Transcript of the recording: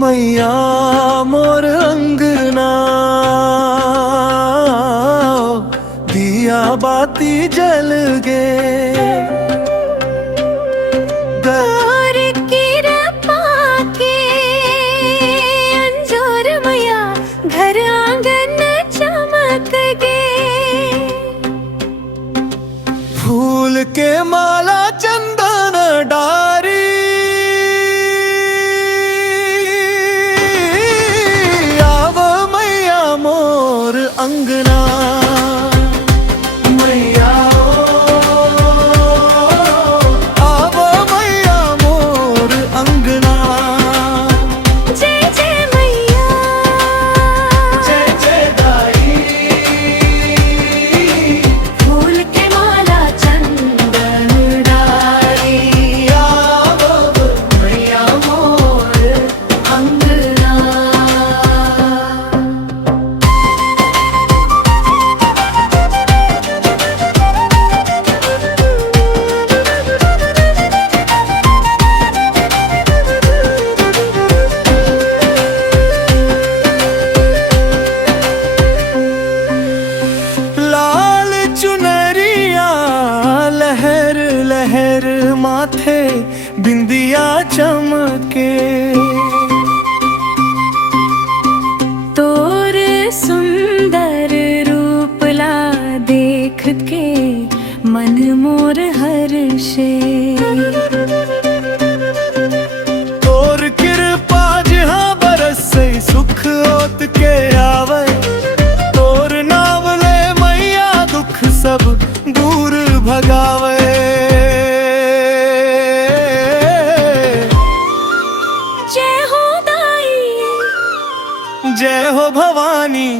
मैया मोर अंगना, दिया बाती जल गे। और कृपा के अंजोर मैया घर आंगन चमक गे। फूल के माला चंदन डारी, आव मैया मोर अंगना। मैया आव मैया मोर अंगना। जय जय मैया, जय जय दाई। फूल के माला चंदन डारी, आव मैया मोर अंगना। लाल चुनरिया लहर लहर माथे, बिंदिया चमके। तोर सुंदर रूपला देख के मन मोर हर्षे। तोर कृपा जहाँ बरसे सुख ओत के आवे। तोर नाम ले मैया दुख सब दूर भगावे। जय हो दाई, जय हो भवानी।